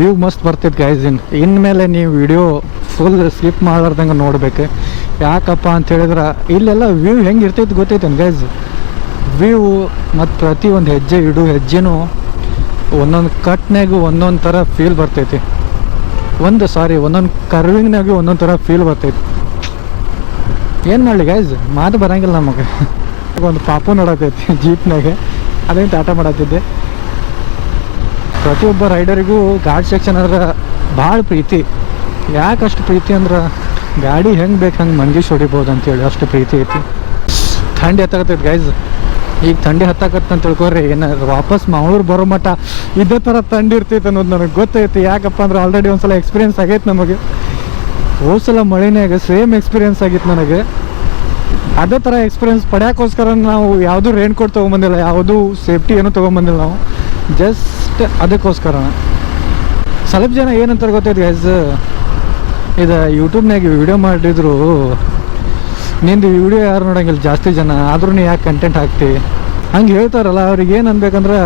ವ್ಯೂ ಮಸ್ತ್ ಬರ್ತಿತ್ತು ಗೈಸ್ ಇನ್ ಇನ್ಮೇಲೆ ನೀವು ವಿಡಿಯೋ ಫುಲ್ ಸ್ಕಿಪ್ ಮಾಡ್ಲಾರ್ದಂಗೆ ನೋಡ್ಬೇಕು. ಯಾಕಪ್ಪ ಅಂತ ಹೇಳಿದ್ರೆ, ಇಲ್ಲೆಲ್ಲ ವ್ಯೂ ಹೆಂಗೆ ಇರ್ತೈತೆ ಗೊತ್ತೈತೆ ಗೈಸ್ ವ್ಯೂ ಮತ್ತು ಪ್ರತಿ ಒಂದು ಹೆಜ್ಜೆ ಇಡು, ಹೆಜ್ಜೆನೂ ಒಂದೊಂದು ಕಟ್ನಾಗೂ ಒಂದೊಂದು ಥರ ಫೀಲ್ ಬರ್ತೈತಿ. ಒಂದು ಸಾರಿ ಒಂದೊಂದು ಕರ್ವಿಂಗ್ನಾಗೂ ಒಂದೊಂದು ಥರ ಫೀಲ್ ಬರ್ತೈತಿ. ಏನು ಮಾಡಲಿ ಗೈಸ್ ಮಾತು ಬರಂಗಿಲ್ಲ ನಮಗೆ. ಒಂದು ಪಾಪು ನೋಡತೈತಿ ಜೀಪ್ನಾಗೆ ಅದೇನು ಟಾಟಾ ಮಾಡತ್ತಿದ್ದೆ? ಪ್ರತಿಯೊಬ್ಬ ರೈಡರಿಗೂ ಗಾಡ್ ಸೆಕ್ಷನ್ ಅಂದ್ರೆ ಭಾಳ ಪ್ರೀತಿ. ಯಾಕೆ ಅಷ್ಟು ಪ್ರೀತಿ ಅಂದ್ರೆ ಗಾಡಿ ಹೆಂಗೆ ಬೇಕು ಹಂಗೆ ಮಂಜೀಶ್ ಅಂತ ಅಂತೇಳಿ ಅಷ್ಟು ಪ್ರೀತಿ ಐತಿ. ಥಂಡಿ ಹತ್ತಾಕತ್ತೈತಿ ಗೈಸ್ ಈಗ ಥಂಡಿ ಹತ್ತಾಕತ್ತ ಅಂತ ತಿಳ್ಕೊರಿ ಏನು ವಾಪಸ್ ಮಂಗಳೂರು ಬರೋ ಮಟ್ಟ ಇದೇ ಥರ ಥಂಡಿ ಇರ್ತೈತೆ ಅನ್ನೋದು ನನಗೆ ಗೊತ್ತೈತಿ. ಯಾಕಪ್ಪ ಅಂದ್ರೆ ಆಲ್ರೆಡಿ ಒಂದ್ಸಲ ಎಕ್ಸ್ಪೀರಿಯನ್ಸ್ ಆಗೈತೆ ನಮಗೆ. ಹೋದ್ಸಲ ಮಳೆನಾಗ ಸೇಮ್ ಎಕ್ಸ್ಪೀರಿಯನ್ಸ್ ಆಗಿತ್ತು ನನಗೆ. ಅದೇ ಥರ ಎಕ್ಸ್ಪೀರಿಯನ್ಸ್ ಪಡ್ಯಾಕೋಸ್ಕರ ನಾವು ಯಾವುದೂ ರೇನ್ ಕೋಟ್ ತೊಗೊಂಬಂದಿಲ್ಲ, ಯಾವುದೂ ಸೇಫ್ಟಿ ಏನೂ ತೊಗೊಂಬಂದಿಲ್ಲ ನಾವು. ಜಸ್ಟ್ ಅದಕ್ಕೋಸ್ಕರ ಸ್ವಲ್ಪ ಜನ ಏನಂತಾರೆ ಗೊತ್ತಾಯ್ತು ಗೈಸ್ ಇದು ಯೂಟ್ಯೂಬ್ನಾಗ ವಿಡಿಯೋ ಮಾಡಿದ್ರು. ನಿಂದು ವಿಡಿಯೋ ಯಾರು ನೋಡೋಂಗಿಲ್ಲ ಜಾಸ್ತಿ ಜನ, ಆದ್ರೂ ನೀ ಯಾಕೆ ಕಂಟೆಂಟ್ ಹಾಕ್ತಿ? ಹಂಗೆ ಹೇಳ್ತಾರಲ್ಲ, ಅವ್ರಿಗೆ ಏನು ಅನ್ಬೇಕಂದ್ರೆ,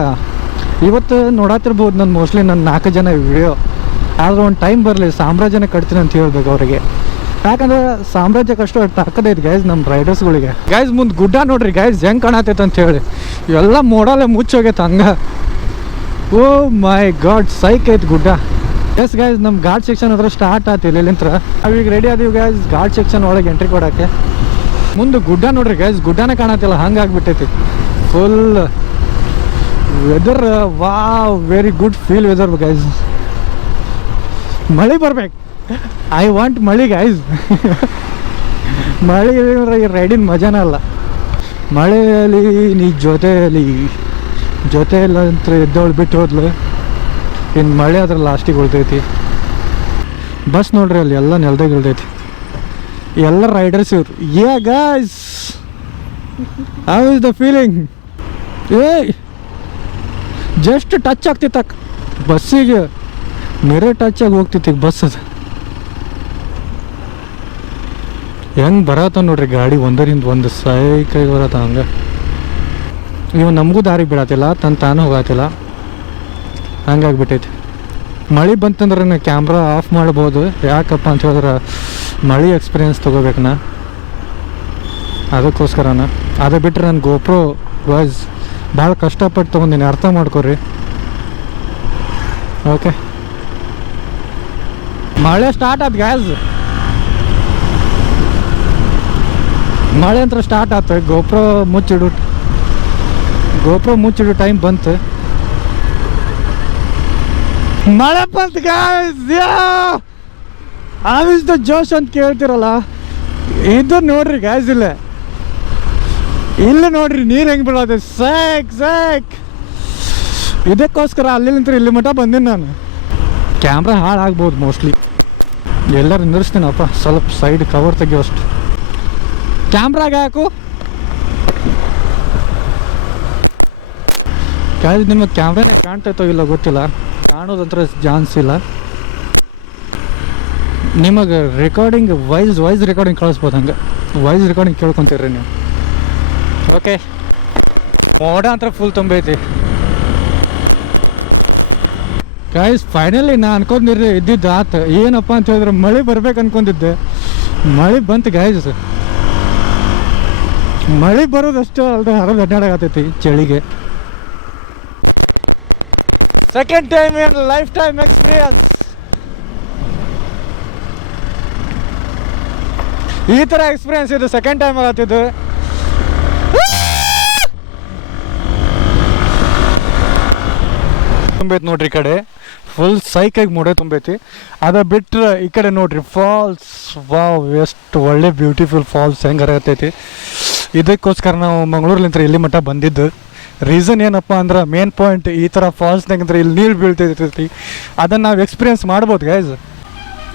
ಇವತ್ತು ನೋಡಾತಿರ್ಬೋದು ನಾನು ಮೋಸ್ಟ್ಲಿ ನನ್ನ ನಾಲ್ಕು ಜನ ವಿಡಿಯೋ ಆದ್ರೆ ಒಂದು ಟೈಮ್ ಬರಲಿ, ಸಾಮ್ರಾಜ್ಯನ ಕಟ್ತೀನಿ ಅಂತ ಹೇಳ್ಬೇಕು ಅವರಿಗೆ. ಯಾಕಂದ್ರೆ ಸಾಮ್ರಾಜ್ಯ ಕಷ್ಟ ತಾಕದೈತೆ ಗೈಸ್ ನಮ್ಮ ರೈಡರ್ಸ್ಗಳಿಗೆ ಗೈಸ್ ಮುಂದೆ ಗುಡ್ಡ ನೋಡ್ರಿ ಗೈಸ್ ಹೆಂಗೆ ಕಾಣತೈತೆ ಅಂತ ಹೇಳಿ. ಎಲ್ಲ ಮೋಡಲ್ಲೇ ಮುಚ್ಚೋಗೈತೆ ಹಂಗೆ. ಓ ಮೈ ಗಾಡ್, ಸೈಕ್ ಐತ್ ಗುಡ್ಡ. ಎಸ್ ಗಾಯ್ಸ್ ನಮ್ಮ ಘಾಟ್ ಸೆಕ್ಷನ್ ಹತ್ರ ಸ್ಟಾರ್ಟ್ ಆಯ್ತು ಇಲ್ಲಿಂತ್ರ ಈಗ ರೆಡಿ ಆದೀವಿ ಗಾಯ್ಸ್ ಘಾಟ್ ಸೆಕ್ಷನ್ ಒಳಗೆ ಎಂಟ್ರಿ ಕೊಡಕ್ಕೆ. ಮುಂದೆ ಗುಡ್ಡ ನೋಡ್ರಿ ಗಾಯ್ಸ್ ಗುಡ್ಡನೇ ಕಾಣತ್ತಿಲ್ಲ, ಹಂಗೆ ಆಗ್ಬಿಟ್ಟೈತಿ. ಫುಲ್ ವೆದರ್ ವಾ very good feel weather guys ಮಳೆ ಬರ್ಬೇಕು. ಐ ವಾಂಟ್ ಮಳೆ ಗೈಸ್ ಮಳೆ ರೈಡಿನ ಮಜಾನ ಅಲ್ಲ. ಮಳೆಯಲ್ಲಿ ನೀ ಜೊತೆಯಲ್ಲಿ ಜೊತೆ ಇಲ್ಲ ಅಂತ ಎದ್ದವಳು ಬಿಟ್ಟು ಹೋದ್ಲು. ಇನ್ನು ಮಳೆ ಅದ್ರ ಲಾಸ್ಟಿಗೆ ಉಳ್ದೈತಿ. ಬಸ್ ನೋಡ್ರಿ ಅಲ್ಲಿ ಎಲ್ಲ ನೆಲ್ದಾಗ ಇಳ್ದೈತಿ ಎಲ್ಲ ರೈಡರ್ಸ್ ಇವ್ರು. ಏ guys how is the feeling ಏ ಜಸ್ಟ್ ಟಚ್ ಆಗ್ತಿತ್ತ ಬಸ್ಸಿಗೆ ಮಿರೇ ಟಚ್ ಆಗಿ ಹೋಗ್ತಿತ್ತು ಈಗ ಬಸ್ ಅದು. ಹೆಂಗೆ ಬರತ್ತ ನೋಡ್ರಿ ಗಾಡಿ ಒಂದರಿಂದ ಒಂದು ಸೈಕಾಗಿ ಬರತ್ತ ಹಂಗೆ. ಇವ ನಮಗೂ ದಾರಿ ಬಿಡತ್ತಿಲ್ಲ ತನ್ನ ತಾನು ಹೋಗತ್ತಿಲ್ಲ ಹಂಗಾಗ್ಬಿಟ್ಟೈತಿ. ಮಳೆ ಬಂತಂದ್ರೆ ನಾ ಕ್ಯಾಮ್ರಾ ಆಫ್ ಮಾಡ್ಬೋದು, ಯಾಕಪ್ಪ ಅಂತ ಹೇಳಿದ್ರೆ ಮಳೆ ಎಕ್ಸ್ಪೀರಿಯನ್ಸ್ ತೊಗೋಬೇಕು ನಾ ಅದಕ್ಕೋಸ್ಕರನ. ಅದು ಬಿಟ್ಟರೆ ನಾನು ಗೋಪ್ರೋ ವಾಯ್ಸ್ ಭಾಳ ಕಷ್ಟಪಟ್ಟು ತೊಗೊಂಡಿನಿ, ಅರ್ಥ ಮಾಡ್ಕೊರಿ. ಓಕೆ ಮಳೆ ಸ್ಟಾರ್ಟ್ ಆಯ್ತು ಗ್ಯಾಸ್ ಮಳೆ ಅಂತ ಸ್ಟಾರ್ಟ್ ಆಯ್ತು ಗೋಪ್ರೋ ಮುಚ್ಚಿಡು. ಗೋಪ್ರೋ ಮುಚ್ಚಿಡೋ ಟೈಮ್ ಬಂತು. ಮಳೆ ಬಂತು ಗಾಯ್ಸ್ ಆವಿಸ್ ದ ಜೋಶ್ ಅಂತ ಕೇಳ್ತಿರಲ್ಲ ಇದು ನೋಡ್ರಿ ಗ್ಯಾಸ್ ಇಲ್ಲ. ಇಲ್ಲ ನೋಡ್ರಿ, ನೀರು ಹೆಂಗೆ ಬಿಡೋದು ಸಾಕ್ ಸಾಕ್. ಇದಕ್ಕೋಸ್ಕರ ಅಲ್ಲಿಂದ ಇಲ್ಲಿ ಮಟ್ಟ ಬಂದೀನಿ ನಾನು. ಕ್ಯಾಮ್ರಾ ಹಾಳಾಗ್ಬೋದು ಮೋಸ್ಟ್ಲಿ ಎಲ್ಲರೂ ನಿಂದಿರ್ಸ್ತೀನಪ್ಪ ಸ್ವಲ್ಪ ಸೈಡ್ ಕವರ್ ತೆಗಿಯೋಷ್ಟು. ಕ್ಯಾಮ್ರಾಗ ಹಾಕು. ಕಾಯ್ದು ನಿಮಗೆ ಕ್ಯಾಮ್ರಾನೇ ಕಾಣ್ತೈತೋ ಇಲ್ಲ ಗೊತ್ತಿಲ್ಲ. ಕಾಣೋದಂತ್ರ ಚಾನ್ಸ್ ಇಲ್ಲ. ನಿಮಗೆ ರೆಕಾರ್ಡಿಂಗ್ ವಾಯ್ಸ್ ವಾಯ್ಸ್ ರೆಕಾರ್ಡಿಂಗ್ ಕಳಿಸ್ಬೋದು ಹಂಗೆ. ವಾಯ್ಸ್ ರೆಕಾರ್ಡಿಂಗ್ ಕೇಳ್ಕೊತೀರಿ ನೀವು. ಓಕೆ ಮೋಡ ಅಂತ ಫುಲ್ ತುಂಬೈತಿ. ಗಾಯ್ಸ್ ಫೈನಲಿ ನಾ ಅನ್ಕೊಂಡಿರಿ ಇದ್ದಿದ್ದು ಆತ. ಏನಪ್ಪ ಅಂತ ಹೇಳಿದ್ರೆ ಮಳೆ ಬರ್ಬೇಕು ಅನ್ಕೊಂಡಿದ್ದೆ. ಮಳೆ ಬಂತು ಗಾಯ್ಸ್ ಮಳೆ ಬರೋದಷ್ಟು ಅಲ್ಲದೆ ಹರಿದು ಅಡ್ಡಾಡಕತ್ತೈತಿ ಚಳಿಗೆ. Second time in life time experience ಈ ಥರ ಎಕ್ಸ್ಪೀರಿಯನ್ಸ್ ಇದು ಸೆಕೆಂಡ್ ಟೈಮ್ ಆಗತ್ತಿದ್ದು ತುಂಬೈತಿ ನೋಡ್ರಿ ಈ ಕಡೆ. ಫುಲ್ ಸೈಕಾಗಿ ಮೂಡೆ ತುಂಬೈತಿ. ಅದ ಬಿಟ್ಟರೆ ಈ ಕಡೆ ನೋಡ್ರಿ ಫಾಲ್ಸ್ ವಾವ್ ಎಷ್ಟು ಒಳ್ಳೆ ಬ್ಯೂಟಿಫುಲ್ ಫಾಲ್ಸ್ ಹೆಂಗೆ ಹರಿಯತೈತಿ ಇದಕ್ಕೋಸ್ಕರ ನಾವು ಮಂಗಳೂರ್ಲಿಂತ್ರ ಇಲ್ಲಿ ಮಟ್ಟ ಬಂದಿದ್ದು. ರೀಸನ್ ಏನಪ್ಪ ಅಂದ್ರೆ ಮೇನ್ ಪಾಯಿಂಟ್ ಈ ಥರ ಫಾಲ್ಸ್ನಾಗಂದ್ರೆ ಇಲ್ಲಿ ನೀರು ಬೀಳ್ತೈತಿ ಅದನ್ನು ನಾವು ಎಕ್ಸ್ಪೀರಿಯನ್ಸ್ ಮಾಡ್ಬೋದು ಗೈಸ್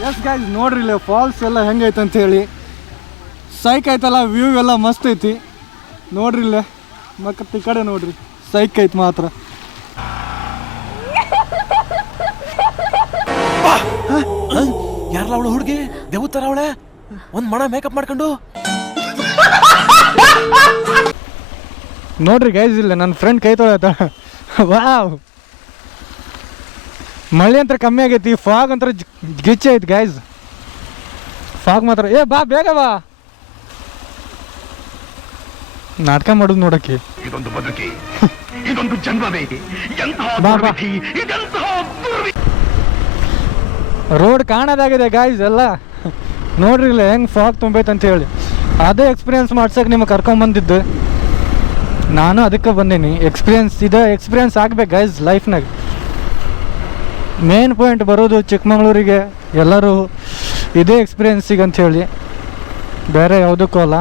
ಎಸ್ ಗೈಸ್ ನೋಡ್ರಿ ಇಲ್ಲಿ ಫಾಲ್ಸ್ ಎಲ್ಲ ಹೆಂಗೈತೆ ಅಂತ ಹೇಳಿ. ಸೈಕ್ ಐತಲ್ಲ ವ್ಯೂ ಎಲ್ಲ ಮಸ್ತ್ ಐತಿ. ನೋಡ್ರಿ ಇಲ್ಲೇ. ಮತ್ತೆ ಈ ಕಡೆ ನೋಡ್ರಿ. ಸೈಕ್ ಐತಿ ಮಾತ್ರ. ಯಾರಲ್ಲ ಅವಳು ಹುಡುಗಿ? ದೇವತರ ಅವಳೆ? ಒಂದ್ ಮಣ ಮೇಕಪ್ ಮಾಡ್ಕೊಂಡು? ನೋಡ್ರಿ ಗೈಸ್ ಇಲ್ಲ ನನ್ನ ಫ್ರೆಂಡ್ ಕೈ ತೊಳೆ ವಾವ್ ಮಳೆ ಅಂತ ಕಮ್ಮಿ ಆಗೈತಿ ಫಾಗ್ ಅಂತ ಗಿಚ್ಚ ಐತಿ ಗೈಸ್ ಫಾಗ್ ಮಾತ್ರ. ಏ ಬಾ ಬೇಗ ಬಾ. ನಾಟಕ ಮಾಡುದು ನೋಡಕ್ಕೆ. ಇದೊಂದು ಬದುಕಿ. ಜನ್ಮವೇ. ರೋಡ್ ಕಾಣೋದಾಗಿದೆ ಗಾಯ್ಸ್ ಎಲ್ಲ. ನೋಡ್ರಿ ಇಲ್ಲ ಹೆಂಗೆ ಫಾಗ್ ತುಂಬೈತೆ ಅಂತ ಹೇಳಿ. ಅದೇ ಎಕ್ಸ್ಪೀರಿಯನ್ಸ್ ಮಾಡ್ಸಕ್ಕೆ ನಿಮಗೆ ಕರ್ಕೊಂಬಂದಿದ್ದು ನಾನು ಅದಕ್ಕೆ ಬಂದೀನಿ. ಎಕ್ಸ್ಪೀರಿಯನ್ಸ್ ಇದು ಎಕ್ಸ್ಪೀರಿಯನ್ಸ್ ಆಗ್ಬೇಕು ಗೈಸ್ ಲೈಫ್ನಾಗ ಮೇನ್ ಪಾಯಿಂಟ್ ಬರೋದು ಚಿಕ್ಕಮಗಳೂರಿಗೆ. ಎಲ್ಲರೂ ಇದೇ ಎಕ್ಸ್ಪೀರಿಯನ್ಸಿಗೆ ಅಂತ ಹೇಳಿ. ಬೇರೆ ಯಾವುದಕ್ಕೂ ಅಲ್ಲ.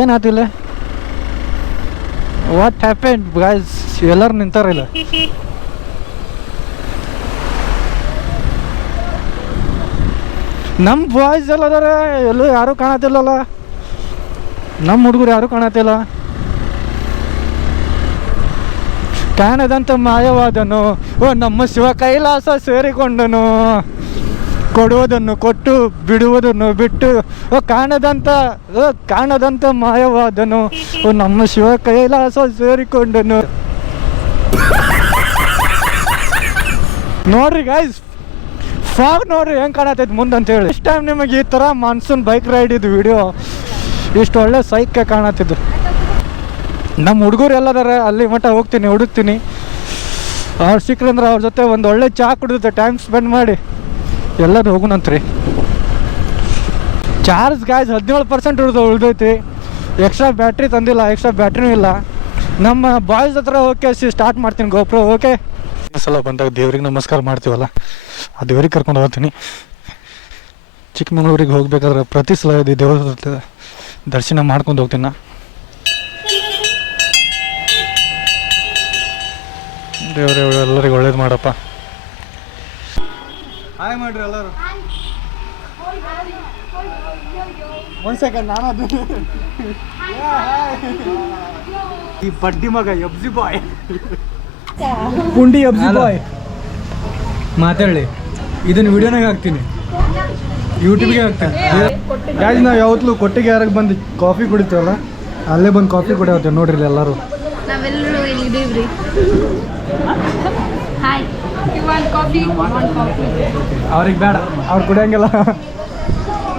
ಏನಾತಿಲ್ಲ? ವಾಟ್ ಹ್ಯಾಪನ್ ಗೈಸ್ ಎಲ್ಲರೂ ನಿಂತಾರಿಲ್ಲ ನಮ್ಮ ಬಾಯ್ಸ್ ಎಲ್ಲ ಎಲ್ಲೂ ಯಾರೂ ಕಾಣತಿಲ್ಲಲ್ಲ. ನಮ್ಮ ಹುಡುಗರು ಯಾರೂ ಕಾಣತಿಲ್ಲ. ಕಾಣದಂತ ಮಾಯವಾದನು. ಓ, ನಮ್ಮ ಶಿವ ಕೈಲಾಸ ಸೇರಿಕೊಂಡನು. ಕೊಡುವುದನ್ನು ಕೊಟ್ಟು ಬಿಡುವುದನ್ನು ಬಿಟ್ಟು, ಓ, ಕಾಣದಂತ ಓ, ಕಾಣದಂತ ಮಾಯವಾದನು. ಓ, ನಮ್ಮ ಶಿವ ಕೈಲಾಸ ಸೇರಿಕೊಂಡನು. ನೋಡ್ರಿ ಗಾಯ್ಸ್ ಫಾಗ್ ನೋಡ್ರಿ ಹೆಂಗೆ ಕಾಣತೈತಿ ಮುಂದೆ ಅಂತ ಹೇಳಿ ಇಷ್ಟ ಟೈಮ್ ನಿಮಗೆ ಈ ಥರ ಮಾನ್ಸೂನ್ ಬೈಕ್ ರೈಡ್ ಇದು ವಿಡಿಯೋ ಇಷ್ಟು ಒಳ್ಳೆ ಸೈಕ್ ಕಾಣತ್ತಿದ್ದು. ನಮ್ಮ ಹುಡುಗರು ಎಲ್ಲದಾರ, ಅಲ್ಲಿ ಮಟ್ಟ ಹೋಗ್ತೀನಿ, ಹುಡುಕ್ತೀನಿ. ಅವ್ರು ಸಿಕ್ರಂದ್ರೆ ಅವ್ರ ಜೊತೆ ಒಂದು ಒಳ್ಳೆ ಚಾ ಕುಡಿದು ಟೈಮ್ ಸ್ಪೆಂಡ್ ಮಾಡಿ ಎಲ್ಲರೂ ಹೋಗೋಣಂತ್ರಿ ಚಾರ್ಜ್ ಗ್ಯಾಸ್ ಹದಿನೇಳು ಪರ್ಸೆಂಟ್ ಉಳಿದು ಉಳಿದೈತಿ. ಎಕ್ಸ್ಟ್ರಾ ಬ್ಯಾಟ್ರಿ ತಂದಿಲ್ಲ ಎಕ್ಸ್ಟ್ರಾ ಬ್ಯಾಟ್ರಿನೂ ಇಲ್ಲ. ನಮ್ಮ ಬಾಯ್ಸ್ ಹತ್ರ ಓಕೆ ಸಿ ಸ್ಟಾರ್ಟ್ ಮಾಡ್ತೀನಿ ಗೋಪ್ರ ಓಕೆ ಸಲ ಬಂದಾಗ ದೇವ್ರಿಗೆ ನಮಸ್ಕಾರ ಮಾಡ್ತೀವಲ್ಲ? ಆ ದೇವ್ರಿಗೆ ಕರ್ಕೊಂಡು ಹೋಗ್ತೀನಿ. ಚಿಕ್ಕಮಗಳೂರಿಗೆ ಹೋಗ್ಬೇಕಾದ್ರೆ ಪ್ರತಿ ಸಲ ದೇವ್ರ ದರ್ಶನ ಮಾಡ್ಕೊಂಡು ಹೋಗ್ತೀನಿ ದೇವ್ರೆ ಎಲ್ಲರಿಗೂ ಒಳ್ಳೇದು ಮಾಡಪ್ಪ. ಹಾಯ್ ಮಾಡ್ರಿ ಎಲ್ಲರೂ. ಒಂದ್ ಸೆಕೆಂಡ್ ನಾನು ಅದು. ಈ ಬಡ್ಡಿ ಮಗ ಎಬ್ಸಿ ಬಾಯ್. ಪುಂಡಿ ಎಬ್ಸಿ ಬಾಯ್. ಮಾತಾಡಿ ಇದನ್ನ ವಿಡಿಯೋನಾಗ ಹಾಕ್ತೀನಿ. ಯೂಟ್ಯೂಬ್ಗೆ ಹಾಕ್ತೀನಿ. ಯಾಕೆ ನಾವು ಯಾವತ್ತೂ ಕೊಟ್ಟಿಗೆ ಯಾರಿಗೆ ಬಂದು ಕಾಫಿ ಕುಡಿತೀವಲ್ಲ ಅಲ್ಲೇ ಬಂದು ಕಾಫಿ ಕುಡಿಯೋತೀವಿ ನೋಡ್ರಿ ಇಲ್ಲಿ ಎಲ್ಲರೂ. ಇಲ್ಲಿದ್ದೀವ್ರಿ ಹಾಯ್ ಅವ್ರಿಗೆ ಬೇಡ ಅವ್ರು ಕುಡಿಯಂಗಿಲ್ಲ.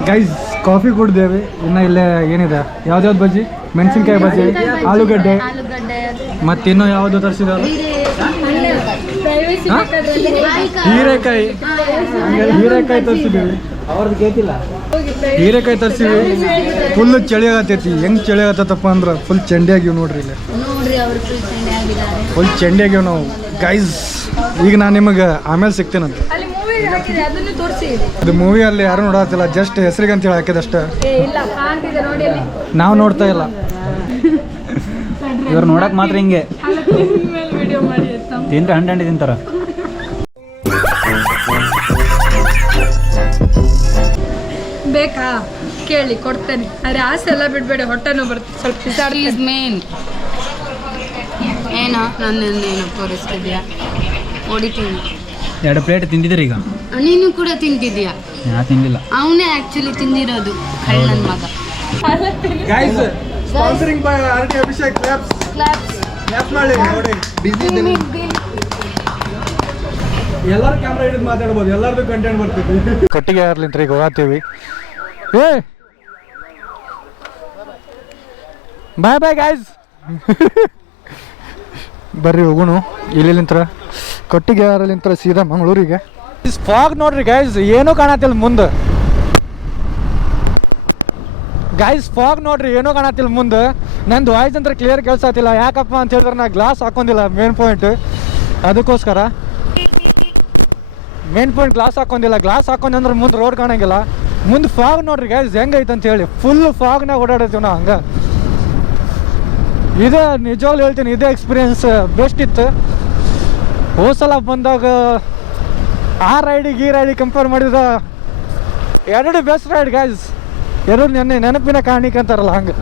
ಗೈಸ್ ಕಾಫಿ ಕುಡ್ದೇವಿ. ಇನ್ನು ಇಲ್ಲೇ ಏನಿದೆ? ಯಾವ್ದ್ಯಾವ್ದು ಬಜ್ಜಿ? ಮೆಣಸಿನ್ಕಾಯಿ ಬಜ್ಜಿ ಆಲೂಗಡ್ಡೆ. ಮತ್ತಿನ್ನೂ ಮತ್ತೆ ಇನ್ನೂ ಯಾವುದು ತರಿಸಿದಾರೆ? ಹೀರೆಕಾಯಿ. ಹೀರೆಕಾಯಿ. ತರಿಸಿದ್ದೀವಿ ಅವ್ರದ್ದು ಕೇತಿಲ್ಲ ಹೀರೆಕಾಯಿ ತರಿಸಿವಿ. ಫುಲ್ ಚಳಿ ಆಗತೈತಿ ಹೆಂಗ್ ಚಳಿ ಆಗತ್ತಪ್ಪ ಅಂದ್ರೆ ಫುಲ್ ಚಂಡಿ ಆಗಿವ್ ನೋಡ್ರಿ ಇಲ್ಲಿ ಫುಲ್ ಚಂಡಿ ನಾವು. ಗೈಸ್ ಈಗ ನಾನು ನಿಮಗೆ ಆಮೇಲೆ ಸಿಗ್ತೇನಂತ. ಇದು ಮೂವಿ ಅಲ್ಲಿ ಯಾರು ನೋಡತ್ತಿಲ್ಲ ಜಸ್ಟ್ ಹೆಸರಿಗೆ ಅಂತೇಳಿ ಹಾಕಿದಷ್ಟೇ ಹಾಕಿದಷ್ಟ ನಾವು ನೋಡ್ತಾ ಇಲ್ಲ. ಇವ್ರು ನೋಡಕ್ ಮಾತ್ರ ಹಿಂಗೆ. ಅಂತ ತಿಂದ್ರೆ ಹಂಡ್ ಹಂಡಿ ತಿಂತಾರ. ಬೇಕಾ? ಕೇಳಿ ಕೊಡ್ತೇನೆ. ಅರೆ ಆಸೆ ಎಲ್ಲ ಬಿಡಬೇಡಿ ಹೊಟ್ಟೆನೂ ಬರುತ್ತೆ. ಸ್ವಲ್ಪ ಪ್ಲೀಸ್ ಮೇನ್ ಏನೋ ನನ್ನೇನು ತೋರಿಸ್ತಿದ್ಯಾ ಹೊಡಿತೀನಿ. ಎರಡು ಪ್ಲೇಟ್ ತಿಂದಿದ್ದೀರಿ ಈಗ? ನೀನು ಕೂಡ ತಿಂತಿದ್ಯಾ ನಾ ತಿಂದಿಲ್ಲ. ಅವನೇ ಆಕ್ಚುಲಿ ತಿಂದಿರೋದು ಕಳ್ಳನ ಮಗ. Guys sponsoring by R T Abhishek labs labs ಮಾಡಿ ನೋಡಿ. ಎಲ್ಲರ ಕ್ಯಾಮ್ರಾ ಹಿಡಿದು ಮಾತಾಡ್ಬೋದು ಎಲ್ಲರದು ಕಂಟೆಂಟ್ ಬರ್ತೈತಿ ಕಟ್ಟಿಗೆ ಯಾರ್ಲಿಂತ್ರ ಈಗ ಹೋಗತ್ತೀವಿ ಏ. ಬಾಯ್ ಬಾಯ್ ಗಾಯ್ಸ್ ಬರ್ರಿ, ಹೋಗುಣು. ಇಲ್ಲಿಂತ್ರ ಕೊಟ್ಟಿಗೆ ಯಾರಲ್ಲಿಂತ್ರ ಸೀದಾ ಮಂಗಳೂರಿಗೆ. ಫಾಗ್ ನೋಡ್ರಿ ಗೈಸ್ ಏನೂ ಕಾಣತಿಲ್ಲ ಮುಂದೆ. ಗೈಸ್ ಫಾಗ್ ನೋಡ್ರಿ, ಏನೂ ಕಾಣತಿಲ್ಲ ಮುಂದೆ. ನಂದು ವಾಯ್ಸ್ ಅಂತ ಕ್ಲಿಯರ್ ಕೇಳ್ಸತ್ತಿಲ್ಲ. ಯಾಕಪ್ಪ ಅಂತ ಹೇಳಿದ್ರೆ ನಾ ಗ್ಲಾಸ್ ಹಾಕೊಂಡಿಲ್ಲ ಮೇನ್ ಪಾಯಿಂಟ್ ಅದಕ್ಕೋಸ್ಕರ. ಮೇನ್ ಪಾಯಿಂಟ್ ಗ್ಲಾಸ್ ಹಾಕೊಂಡಿಲ್ಲ. ಗ್ಲಾಸ್ ಹಾಕೊಂಡಿ ಅಂದ್ರೆ ಮುಂದೆ ರೋಡ್ ಕಾಣಂಗಿಲ್ಲ. ಮುಂದೆ ಫಾಗ್ ನೋಡ್ರಿ ಗ್ಯಾಸ್ ಹೆಂಗೈತೆ ಅಂತ ಹೇಳಿ. ಫುಲ್ ಫಾಗ್ನಾಗ ಓಡಾಡತ್ತೀವಿ ನಾವು ಹಂಗೆ. ಇದೇ ನಿಜವಾಗ್ಲೂ ಹೇಳ್ತೀನಿ, ಇದೇ ಎಕ್ಸ್ಪೀರಿಯನ್ಸ್ ಬೆಸ್ಟ್ ಇತ್ತು. ಹೋಸಲ ಬಂದಾಗ ಆ ರೈಡಿಗೆ ಈ ರೈಡಿಗೆ ಕಂಪೇರ್ ಮಾಡಿದ ಎರಡು ಬೆಸ್ಟ್ ರೈಡ್ ಗ್ಯಾಸ್ ಎರಡು ನೆನೆ ನೆನಪಿನ ಕಾಣಿಕೆ ಅಂತಾರಲ್ಲ ಹಂಗೆ.